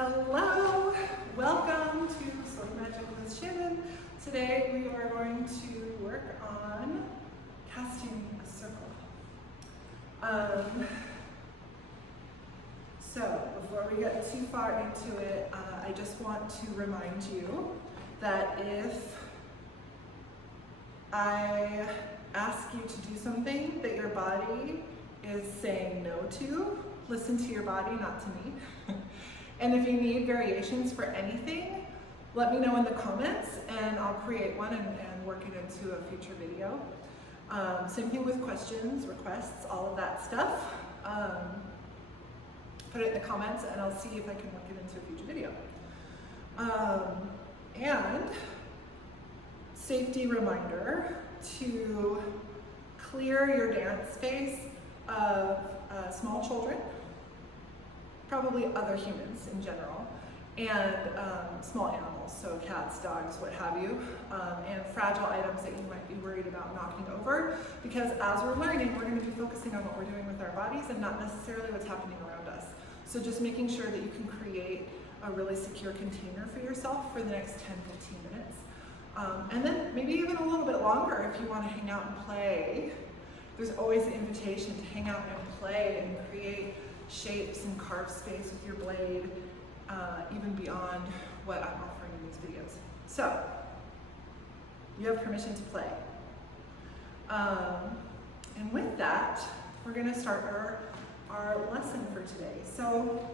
Hello, welcome to Sword Magic with Shannon. Today we are going to work on casting a circle. So before we get too far into it, I just want to remind you that if I ask you to do something that your body is saying no to, listen to your body, not to me. And if you need variations for anything, let me know in the comments and I'll create one and work it into a future video. Same thing with questions, requests, all of that stuff. Put it in the comments and I'll see if I can work it into a future video. And safety reminder to clear your dance space of small children, probably other humans in general, and small animals, so cats, dogs, what have you, and fragile items that you might be worried about knocking over, because as we're learning, we're going to be focusing on what we're doing with our bodies and not necessarily what's happening around us. So just making sure that you can create a really secure container for yourself for the next 10-15 minutes. And then maybe even a little bit longer if you want to hang out and play. There's always an invitation to hang out and play and create shapes and carve space with your blade, even beyond what I'm offering in these videos. So, you have permission to play. And with that, we're going to start our lesson for today. So,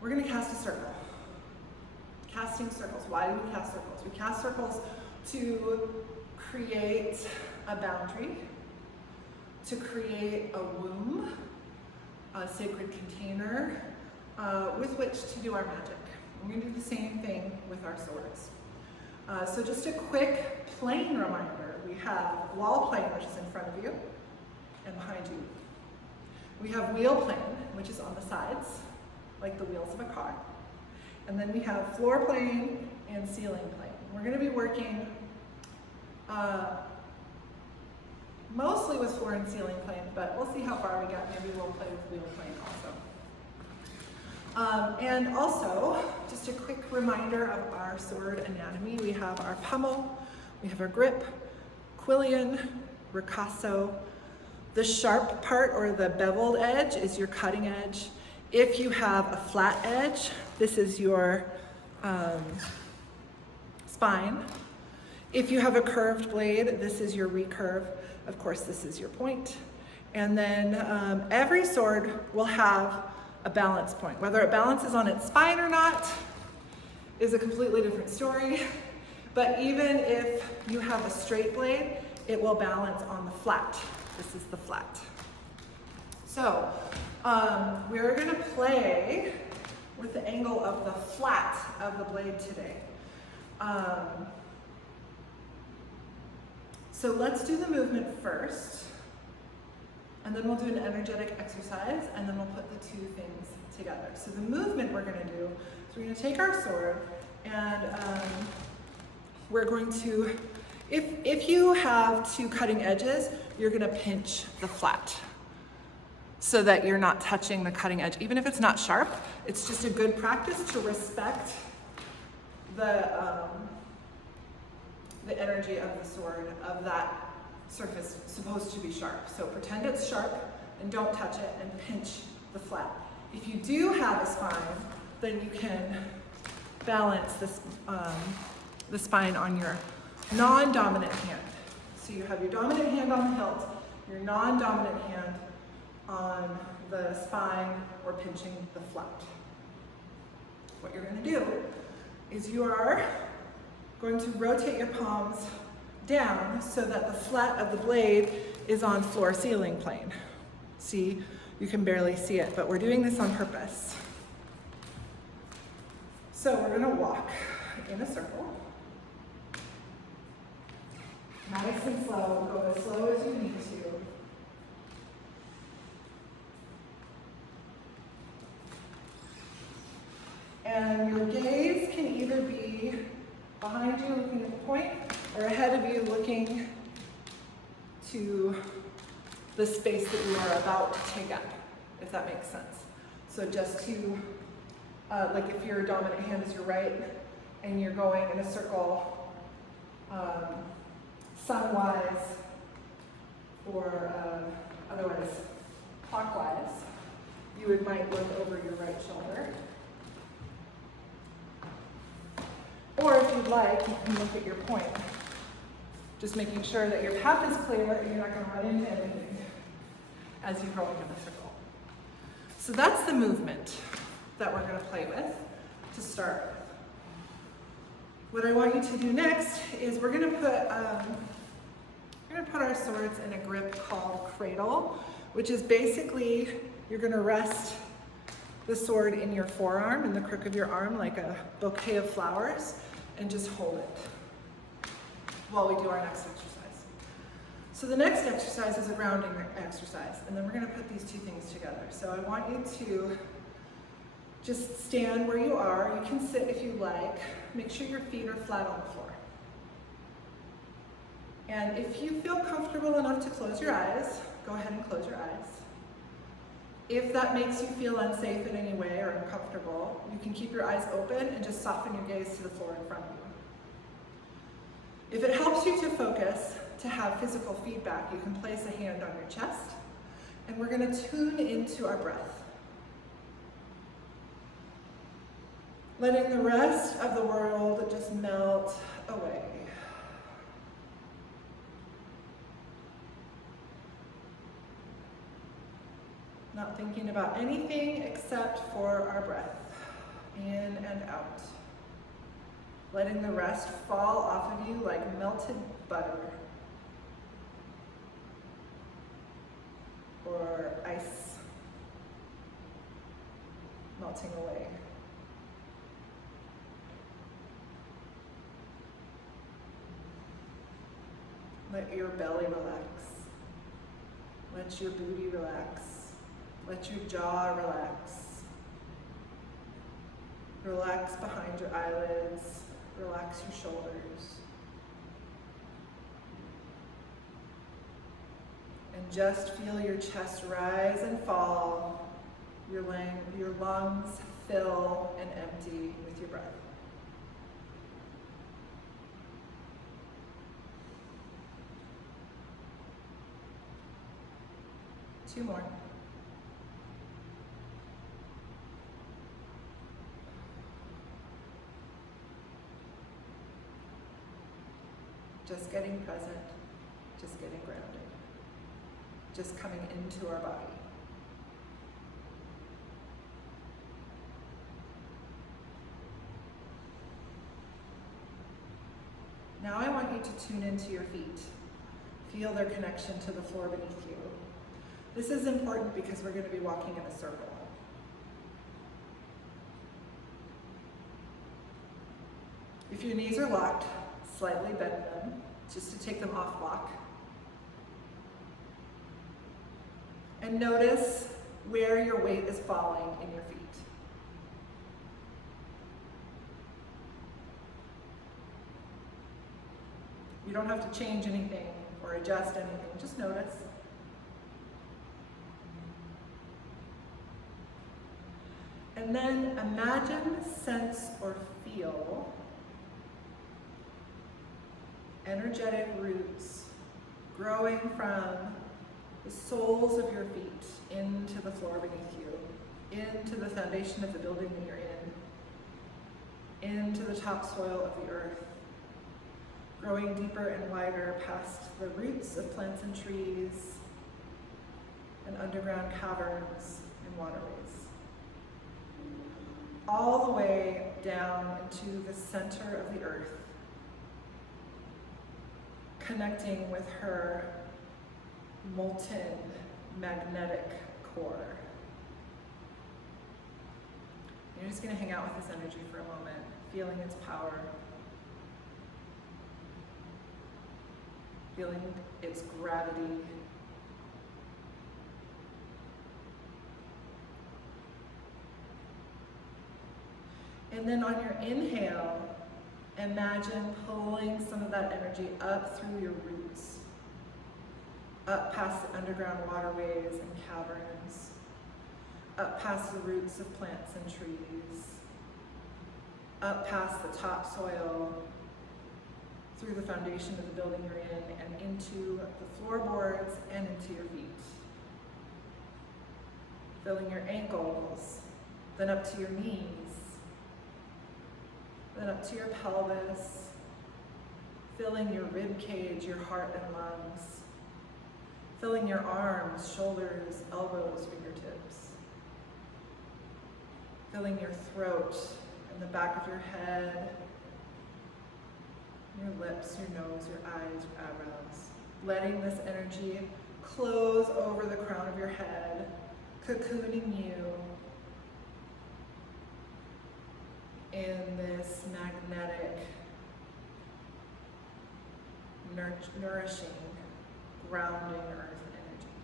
we're going to cast a circle. Casting circles. Why do we cast circles? We cast circles to create a boundary, to create a womb, a sacred container with which to do our magic. We're going to do the same thing with our swords. So just a quick plane reminder. We have wall plane, which is in front of you and behind you. We have wheel plane, which is on the sides, like the wheels of a car. And then we have floor plane and ceiling plane. We're going to be working mostly with floor and ceiling plane, but we'll see how far we get. Maybe we'll play with wheel plane also. And also, just a quick reminder of our sword anatomy. We have our pommel, we have our grip, quillion, ricasso. The sharp part or the beveled edge is your cutting edge. If you have a flat edge, this is your spine. If you have a curved blade, this is your recurve. Of course, this is your point. And then every sword will have a balance point. Whether it balances on its spine or not is a completely different story. But even if you have a straight blade, it will balance on the flat. This is the flat. So we're going to play with the angle of the flat of the blade today. So let's do the movement first, and then we'll do an energetic exercise, and then we'll put the two things together. So the movement we're going to do is we're going to take our sword, and we're going to, if you have two cutting edges, you're going to pinch the flat so that you're not touching the cutting edge. Even if it's not sharp, it's just a good practice to respect the energy of the sword, of that surface supposed to be sharp. So pretend it's sharp and don't touch it and pinch the flat. If you do have a spine, then you can balance this, the spine on your non-dominant hand. So you have your dominant hand on the hilt, your non-dominant hand on the spine or pinching the flat. What you're going to do is you are going to rotate your palms down so that the flat of the blade is on floor ceiling plane. See, you can barely see it, but we're doing this on purpose. So we're going to walk in a circle. Nice and slow, go as slow as you need to. And your gaze can either be behind you looking at the point, or ahead of you looking to the space that you are about to take up, if that makes sense. So just to like if your dominant hand is your right and you're going in a circle sunwise or otherwise clockwise, might look over your right shoulder. Or if you'd like, you can look at your point. Just making sure that your path is clear and you're not going to run into anything as you go into the circle. So that's the movement that we're going to play with to start with. What I want you to do next is we're going to put our swords in a grip called cradle, which is basically you're going to rest the sword in your forearm, in the crook of your arm, like a bouquet of flowers, and just hold it while we do our next exercise. So the next exercise is a grounding exercise, and then we're going to put these two things together. So I want you to just stand where you are. You can sit if you like. Make sure your feet are flat on the floor. And if you feel comfortable enough to close your eyes, go ahead and close your eyes. If that makes you feel unsafe in any way or uncomfortable, you can keep your eyes open and just soften your gaze to the floor in front of you. If it helps you to focus, to have physical feedback, you can place a hand on your chest, and we're going to tune into our breath. Letting the rest of the world just melt away. Not thinking about anything except for our breath, in and out. Letting the rest fall off of you like melted butter or ice melting away. Let your belly relax. Let your booty relax. Let your jaw relax. Relax behind your eyelids. Relax your shoulders. And just feel your chest rise and fall. Your lungs fill and empty with your breath. Two more. Just getting present, just getting grounded, just coming into our body. Now I want you to tune into your feet. Feel their connection to the floor beneath you. This is important because we're going to be walking in a circle. If your knees are locked, slightly bend them, just to take them off lock. And notice where your weight is falling in your feet. You don't have to change anything or adjust anything, just notice. And then imagine, sense, or feel energetic roots growing from the soles of your feet into the floor beneath you, into the foundation of the building that you're in, into the topsoil of the earth, growing deeper and wider past the roots of plants and trees and underground caverns and waterways, all the way down into the center of the earth, connecting with her molten magnetic core. You're just going to hang out with this energy for a moment, feeling its power, feeling its gravity. And then on your inhale, imagine pulling some of that energy up through your roots, up past the underground waterways and caverns, up past the roots of plants and trees, up past the topsoil, through the foundation of the building you're in, and into the floorboards and into your feet. Filling your ankles, then up to your knees, then up to your pelvis, filling your rib cage, your heart and lungs, filling your arms, shoulders, elbows, fingertips, filling your throat and the back of your head, your lips, your nose, your eyes, your eyebrows. Letting this energy close over the crown of your head, cocooning you in this magnetic, nourishing, grounding earth energy.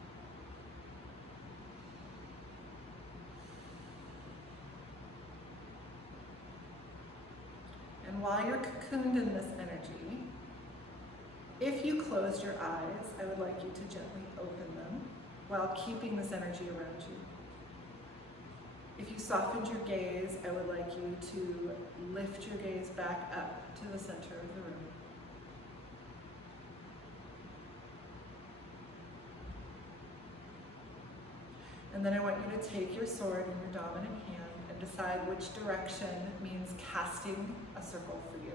And while you're cocooned in this energy, if you closed your eyes, I would like you to gently open them while keeping this energy around you. If you softened your gaze, I would like you to lift your gaze back up to the center of the room. And then I want you to take your sword in your dominant hand and decide which direction means casting a circle for you.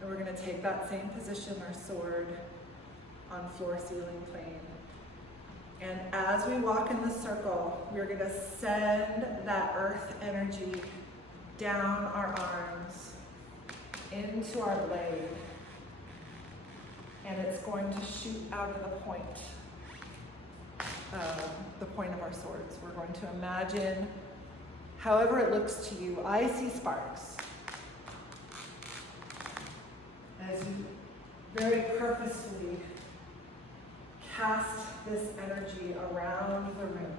And we're going to take that same position, our sword, on floor, ceiling, plane. And as we walk in the circle, we're going to send that earth energy down our arms, into our blade. And it's going to shoot out of the point of our swords. We're going to imagine, however it looks to you, I see sparks. As you very purposefully cast this energy around the room,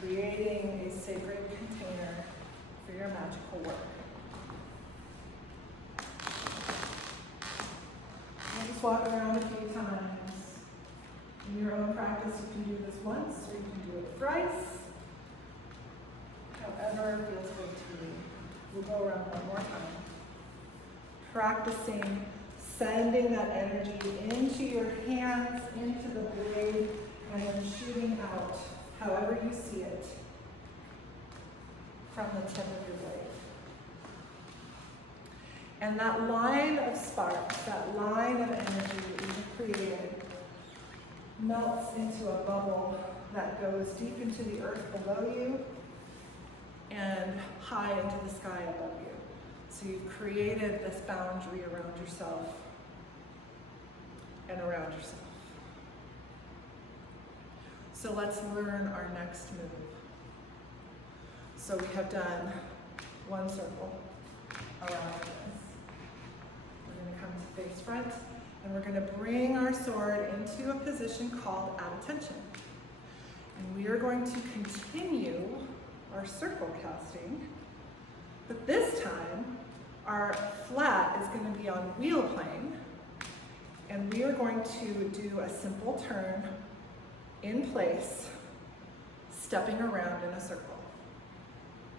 creating a sacred container for your magical work. And just walk around a few times. In your own practice, you can do this once, or you can do it thrice. However it feels good to you. We'll go around one more time. Practicing sending that energy into your hands, into the blade, and then shooting out, however you see it, from the tip of your blade. And that line of sparks, that line of energy that you've created, melts into a bubble that goes deep into the earth below you and high into the sky above you. So you've created this boundary around yourself and around yourself. So let's learn our next move. So we have done one circle around this. We're going to come to face front, and we're going to bring our sword into a position called at attention. And we are going to continue our circle casting, but this time our flat is going to be on wheel plane, and we are going to do a simple turn in place, stepping around in a circle.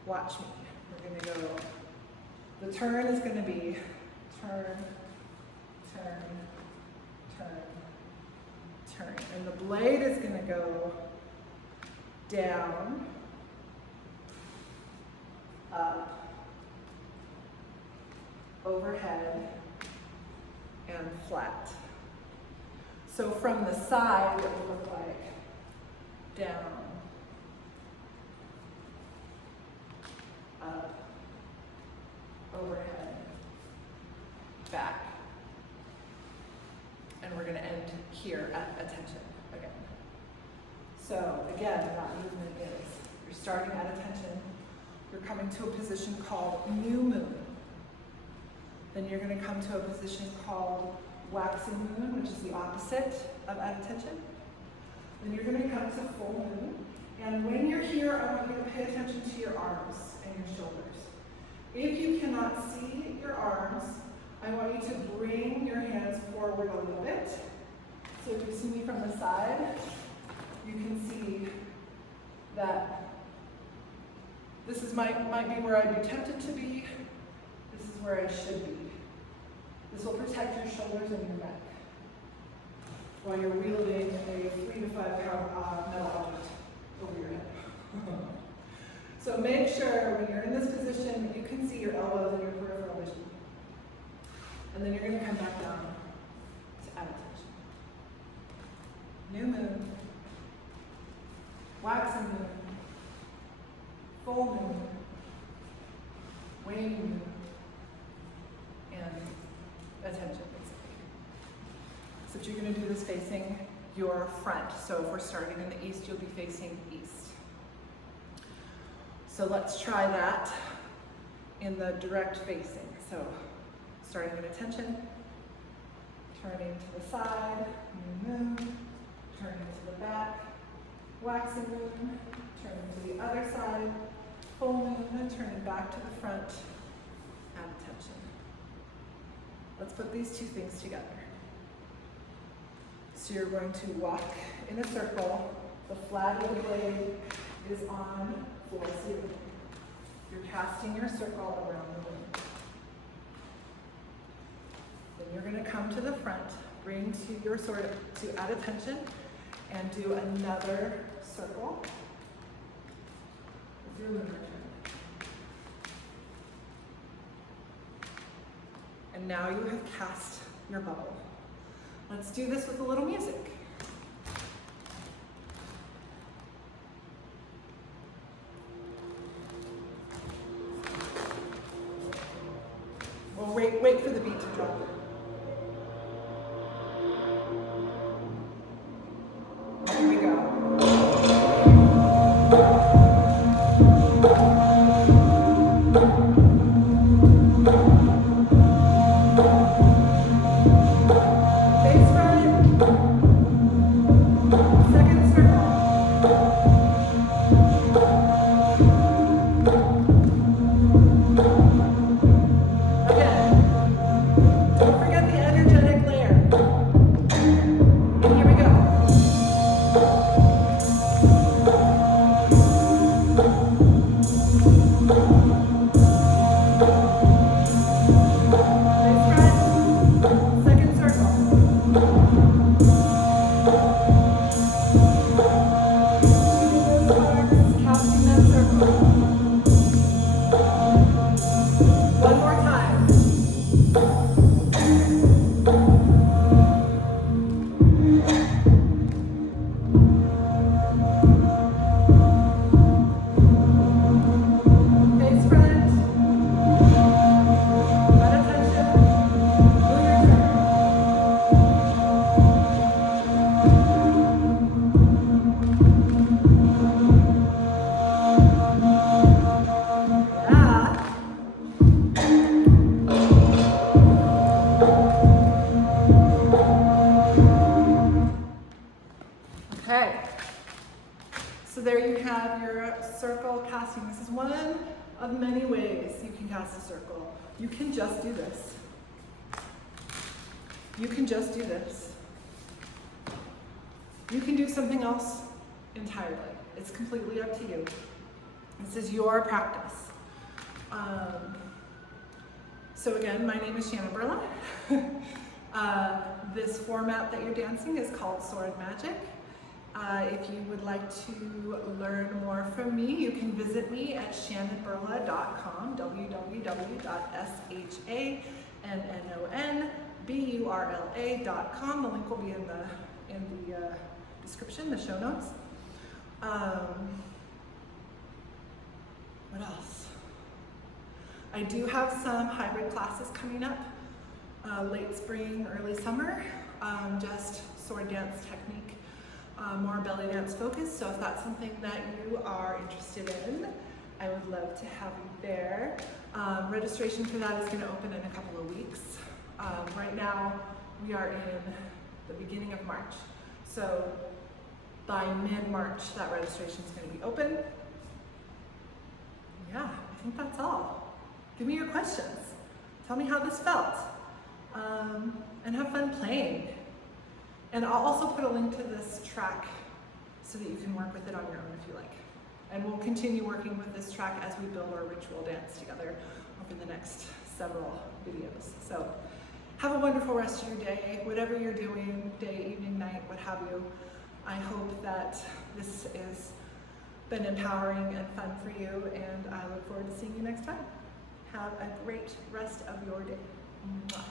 Watch me. We're going to go, the turn is going to be turn, turn, turn, turn. And the blade is going to go down, up, overhead, and flat. So from the side, it will look like down, up, overhead, back. And we're going to end here at attention again. So again, that movement is, you're starting at attention, you're coming to a position called new moon. Then you're going to come to a position called waxing moon, which is the opposite of at attention. Then you're going to come to full moon. And when you're here, I want you to pay attention to your arms and your shoulders. If you cannot see your arms, I want you to bring your hands forward a little bit. So if you see me from the side, you can This is might be where I'd be tempted to be. This is where I should be. This will protect your shoulders and your neck while you're wielding a 3 to 5 pound metal object over your head. So make sure when you're in this position that you can see your elbows and your peripheral vision. And then you're going to come back down to adaptation. New moon, waxing moon, full moon, waning moon, and attention basically. So you're going to do this facing your front. So if we're starting in the east, you'll be facing east. So let's try that in the direct facing. So starting in attention, turning to the side, new moon, turning to the back, waxing moon, turning to the other side, full moon, and turning back to the front, add attention. Let's put these two things together. So you're going to walk in a circle. The flat of the blade is on floor ceiling. You're casting your circle around the room. Then you're going to come to the front, bring to your sword to add attention, and do another circle with your lunar turn. And now you have cast your bubble. Let's do this with a little music. Well, wait for the beat to drop. Here we go. Circle casting. This is one of many ways you can cast a circle. You can just do this. You can just do this. You can do something else entirely. It's completely up to you. This is your practice. So again, my name is Shannon Burla. This format that you're dancing is called Sword Magic. If you would like to learn more from me, you can visit me at shannonburla.com, www.shannonburla.com. The link will be in the description, the show notes. What else? I do have some hybrid classes coming up, late spring, early summer, just sword dance technique. More belly dance focused, so if that's something that you are interested in, I would love to have you there. Registration for that is going to open in a couple of weeks. Right now, we are in the beginning of March, so by mid-March, that registration is going to be open. Yeah, I think that's all. Give me your questions. Tell me how this felt, and have fun playing. And I'll also put a link to this track so that you can work with it on your own if you like. And we'll continue working with this track as we build our ritual dance together over the next several videos. So have a wonderful rest of your day, whatever you're doing, day, evening, night, what have you. I hope that this has been empowering and fun for you, and I look forward to seeing you next time. Have a great rest of your day. Mwah.